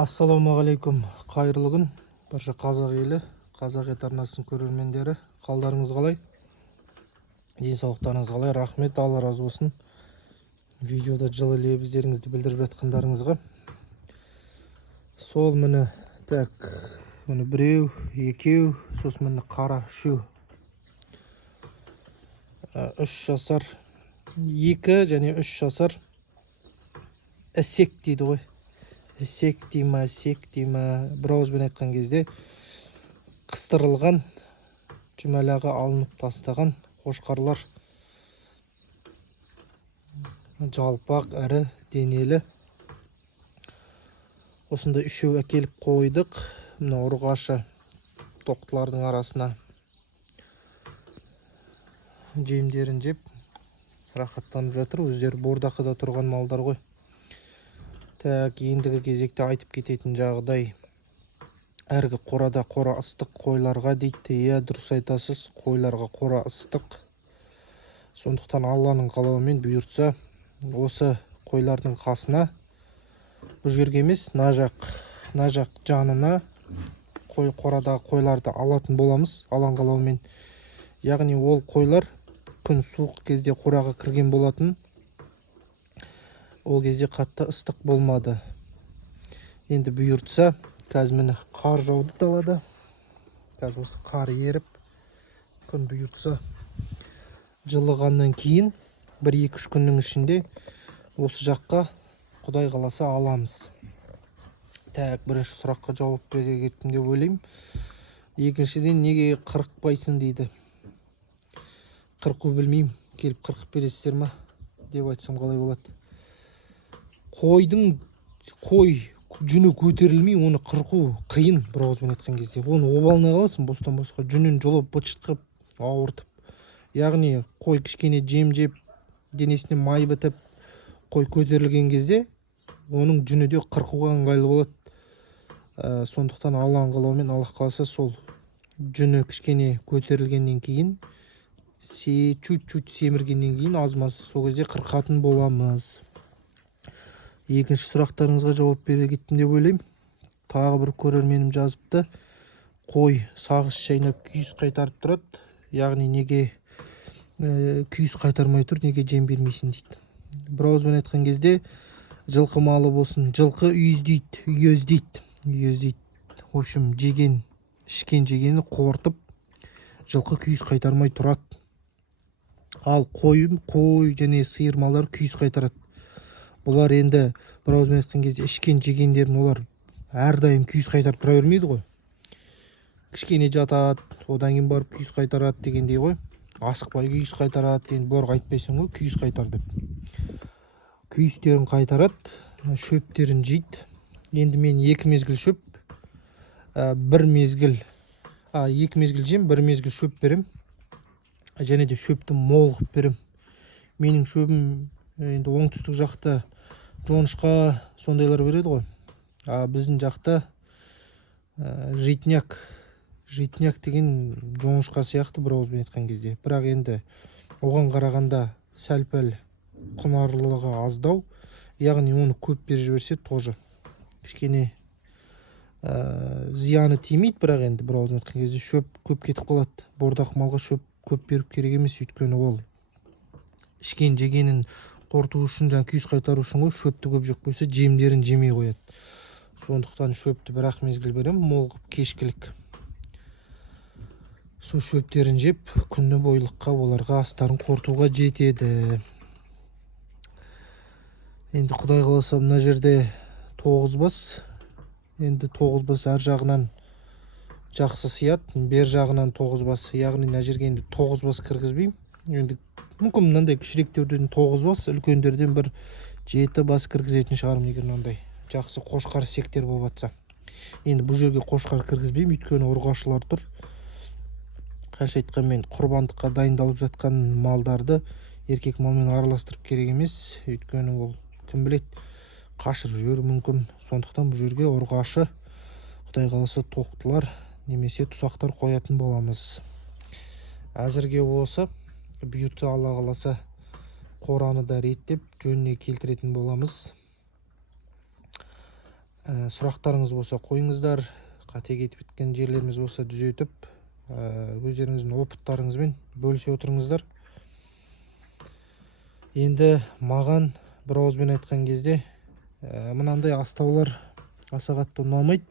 Ассалаумағалейкум, қайырлы күн. Барша қазақ елі, қазақ ет арнасының көрермендері, қалдарыңыз қалай? Денсаулықтарыңыз қалай? Рахмет, Алла разы болсын. Видеода жылы лебіздеріңізді білдіріп жатқандарыңызға. Сол міне, міне біреу, екеу, сосын міне қара үшеу. 3 жасар, 2 және 3 жасар ісек дейді ғой. Ісек дейма, сек дейма, бір ауызбен айтқан кезде қыстырылған, жүмәлаға алынып тастаған қошқарлар. Жалпақ, әрі, денелі. Осында үшеу әкеліп қойдық. Мына ұрғашы тоқтылардың арасына жемдерін жеп рахаттанып жатыр. Өздері бордақыда тұрған малдар ғой. Ендігі кезекте айтып кететін жағдай. Әргі қорада қора ыстық қойларға дейді. Иә, дұрыс айтасыз, қойларға қора ыстық. Сондықтан Алланың қалауымен бұйыртса, осы қойлардың қасына, бұл жерге емес, мына жақ жанына қорадағы қойларды алатын боламыз, Алланың қалауымен. Яғни ол қойлар күн суық кезде қораға кірген болатын. Ол кезде қатты ыстық болмады. Енді бұйыртса, қазір міне қар жауды далада. Қазір осы қар еріп, күн бұйыртса, жылығаннан кейін 1-2-3 күннің ішінде осы жаққа Құдай қаласа аламыз. Бірінші сұраққа жауап бере кеттім деп ойлаймын. Екіншіден, неге қырықпайсың дейді. Қырқу білмеймін, келіп қырқып бересіздер ма деп айтсам қалай болады. Қой жүні көтерілмей, оны қырқу қиын, бір ауызбен айтқан кезде. Оны обалына қаласың, бостан босқа жүнін жұлып, бытшытқып, ауыртып. Яғни қой кішкене жем жеп, денесіне май бітіп, қой көтерілген кезде, оның жүні де қырқуға ыңғайлы болады. Сондықтан Алланың қалауымен, Аллах қаласа, сол жүні кішкене көтерілгеннен кейін, чуть-чуть семіргеннен кейін аз-маз сол кезде қырқатын боламыз. Екінші сұрақтарыңызға жауап бере кеттім деп ойлаймын. Тағы бір көрерменім жазыпты. Қой сағыз шайнап күйіс қайтарып тұрады. Яғни неге күйіс қайтармай тұр, неге жем бермейсің дейді. Бір ауызбен айтқан кезде, жылқы малы болсын, жылқы үйездейді. В общем, ішкен жегені қорытып, жылқы күйіс қайтармай тұрады. Ал қой және сиыр малдар күйіс қайтарады. Бұлар енді бір ауызбен айтқан кезде ішкен жегендерін олар әрдайым күйіс қайтарып тұра бермейді ғой. Кішкене жатады, одан кейін барып күйіс қайтарады дегендей ғой. Асықпай күйіс қайтарады, енді бұларға айтпайсың ғой, күйіс қайтар деп. Күйістерін қайтарады, шөптерін жейді. Енді мен 2 мезгіл шөп, 2 мезгіл жем, 1 мезгіл шөп берем. Және де шөпті мол қып берем. Менің шөбім енді оңтүстік жақта жоңышқа сондайлар береді ғой. Біздің жақта житняк деген жоңышқа сияқты, бір ауызбен айтқан кезде. Бірақ енді оған қарағанда сәл-пәл құнарлылығы аздау. Яғни оны көп беріп жіберсе тоже кішкене зияны тимейді, бірақ енді бір ауызбен айтқан кезде шөп көп кетіп қалады. Бордақ малға шөп көп беріп керек емес, өйткені ол ішкен жегенін қорыту үшін, күйіс қайтару үшін ғой, шөпті көп жеп қойса, жемдерін жемей қояды. Сондықтан шөпті 1 мезгіл берем, мол қып кешкілік. Сол шөптерін жеп, күні бойлыққа оларға астарын қорытуға жетеді. Енді Құдай қаласа, мына жерде 9 бас. Енді 9 бас әр жағынан жақсы сияды, бер жағынан 9 бас. Яғни мына жерге енді 9 бас кіргізбеймін. Енді мүмкін мынандай кішіректерден 9 бас, үлкендерден бір 7 бас кіргізетін шығарым, егер мынандай жақсы қошқар сектер болып жатса. Енді бұл жерге қошқар кіргізбеймін, өйткені ұрғашылар тұр. Қанша айтқанмен құрбандыққа дайындалып жатқан малдарды еркек малмен араластырып керек емес, өйткені ол кім білет, қашырып жіберуі мүмкін. Сондықтан бұл жерге ұрғашы, Құдай қаласа, тоқтылар немесе тұсақтар қоятын боламыз. Әзірге осы, бұйыртса Алла қаласа, қораны да реттеп жөніне келтіретін боламыз. Сұрақтарыңыз болса қойыңыздар, қате кетіп кеткен жерлеріміз болса түзетіп, өздеріңіздің опыттарыңызбен бөлісе отырыңыздар. Енді маған бір ауызбен айтқан кезде мынандай астаулар аса қатты ұнамайды.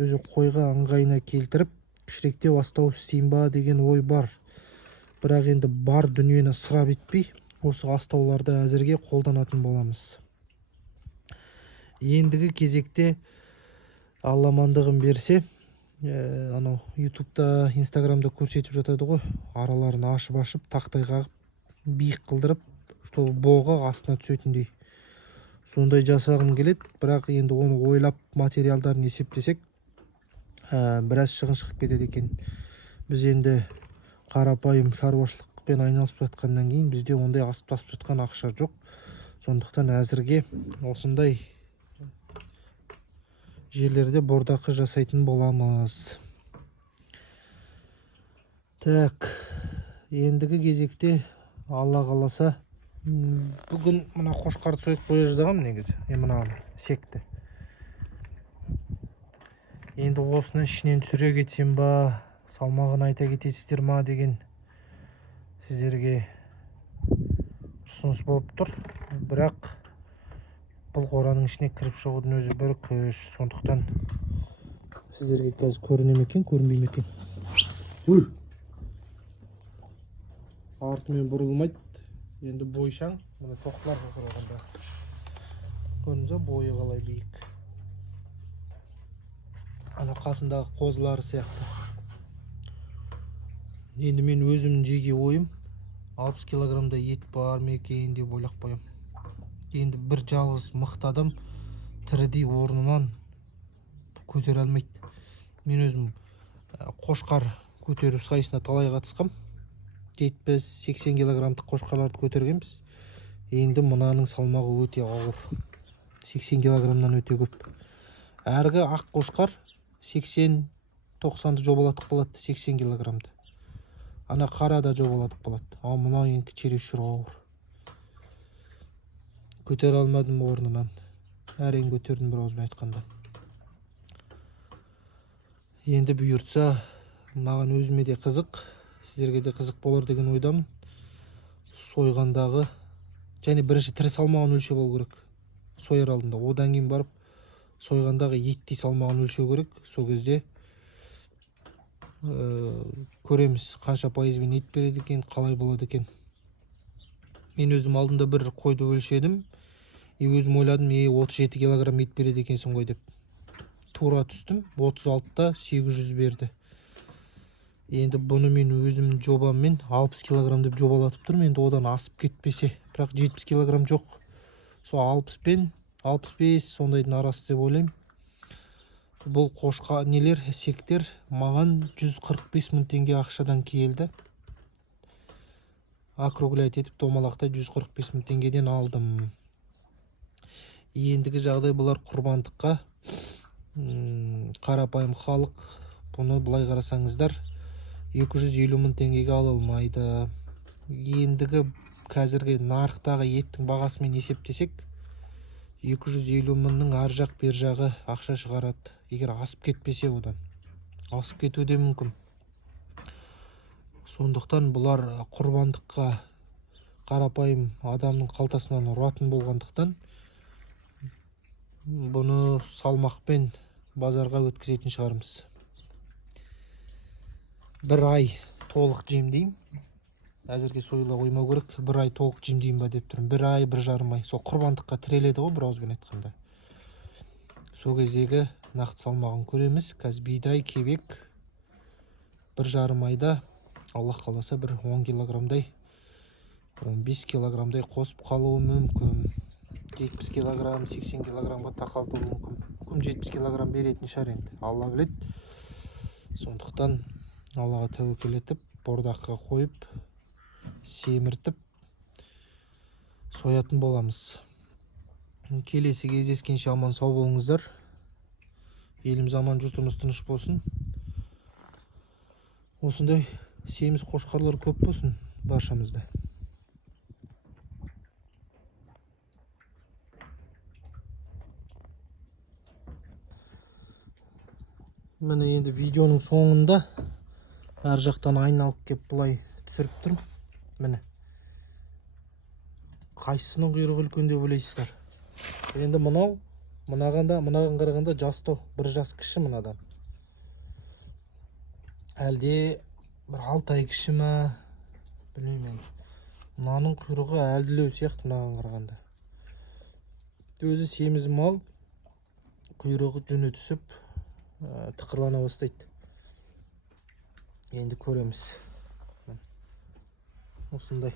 Өзі қойға ыңғайына келтіріп кішіректеу астау істейін ба деген ой бар. Бірақ енді бар дүниені сырап етпей, осы астауларды әзірге қолданатын боламыз. Ендігі кезекте Алла амандығын берсе, анау ютубта, инстаграмда көрсетіп жатады ғой, араларын ашып тақтай қағып биік қылдырып, что боғы астына түсетіндей. Сондай жасағым келеді, бірақ енді оны ойлап материалдарын есептесек, біраз шығын шығып кетеді екен. Біз енді қарапайым шаруашылықпен айналысып жатқаннан кейін бізде ондай асып жатқан ақша жоқ. Сондықтан әзірге осындай жерлерде бордақы жасайтын боламыз. Так, ендігі кезекте Алла қаласа, бүгін мына қошқарды сойып қоя жаздағам негізі. Мына секті. Енді осыны ішінен түсіре кетсем ба, салмағын айта кетесіздер ма деген сіздерге ұсыныс болып тұр. Бірақ бұл қораның ішіне кіріп шығудың өзі бір күш. Сондықтан сіздерге қазір көріне ме екен, көрінбей ме екен? Артымен бұрылмайды. Енді бойшаң, мұны тоқтылар қойғанда. Көрдіңіз бе, бойы қалай биік. Ана қасындағы қозылары сияқты. Енді мен өзімнің жеке ойым, 60 килограммдай ет бар ма екен деп ойлап қоям. Енді бір жалғыз мықты адам тірідей орнынан көтере алмайды. Мен өзім қошқар көтеру сайысына талай қатысқам. 70-80 килограммдық қошқарларды көтергенбіз. Енді мынаның салмағы өте ауыр. 80 килограммнан өте көп. Әргі ақ қошқар 80-90-ды жобалатып қалады, 80 килограммды. Ана қара да жобалатып қалады. Ал мына енді чересшур ауыр. Көтере алмадым орнынан. Әрең көтердім бір ауызбен айтқанда. Енді бұйыртса, маған өзіме де қызық, сіздерге де қызық болар деген ойдамын. Сойғандағы, және бірінші тірі салмағын өлшеп алу керек. Сойар алдында. Одан кейін барып сойғандағы еттей салмағын өлшеу керек. Сол кезде көреміз, қанша пайызбен ет береді екен, қалай болады екен. Мен өзім алдында бір қойды өлшедім. Өзім ойладым, 37 килограмм ет береді екенсің ғой деп. Тура түстім, 36-та 800 берді. Енді бұны мен өзім жобаммен 60 килограмм деп жобалатып тұрмын. Енді одан асып кетпесе, бірақ 70 килограмм жоқ. Сол 60 пен 65 сондайдың арасы деп ойлаймын. Бұл қошқа нелер, сектер маған 145 мың теңге ақшадан келді. Округлять етіп домалақтай 145 мың теңгеден алдым. Ендігі жағдай бұлар құрбандыққа. Қарапайым халық бұны бұлай қарасаңыздар 250 мың теңгеге ала алмайды. Ендігі қазіргі нарықтағы еттің бағасымен есептесек 250 мыңның ар жақ бер жағы ақша шығарады. Егер асып кетпесе одан. Асып кетуі де мүмкін. Сондықтан бұлар құрбандыққа қарапайым адамның қалтасынан ұратын болғандықтан бұны салмақпен базарға өткізетін шығармыз. Бір ай толық жемдеймін. Әзірге сойыла қоймау керек. Бір ай толық жемдеймін ба деп тұрмын. Бір ай, бір жарым ай. Сол құрбандыққа тіреледі ғой, бір ауызбен айтқанда. Сол кездегі нақты салмағын көреміз. Қазір бидай, кебек бір жарым айда Аллах қаласа бір 10 килограммдай, 15 килограммдай қосып қалуы мүмкін. 70 килограмм, 80 килограммға тақалтуы мүмкін. Мүмкін 70 килограмм беретін шығар енді. Алла біледі. Сондықтан Аллаға тәуекел етіп, бордаққа қойып, семіртіп соятын боламыз. Келесі кездескенше аман сау болыңыздар. Еліміз аман, жұртымыз тыныш болсын. Осындай семіз қошқарлар көп болсын баршамызда. Міне енді видеоның соңында ар жақтан айналып кеп былай түсіріп тұрмын. Міне. Қайсының құйрығы үлкен деп ойлайсыздар? Енді мынаған қарағанда жастау, бір жас кіші мынадан. Әлде бір 6 ай кіші ма? Білмеймін. Мынаның құйрығы әлділеу сияқты мынаған қарағанда. Өзі семіз мал, құйрығы жүні түсіп, тықырлана бастайды. Енді көреміз. Осындай.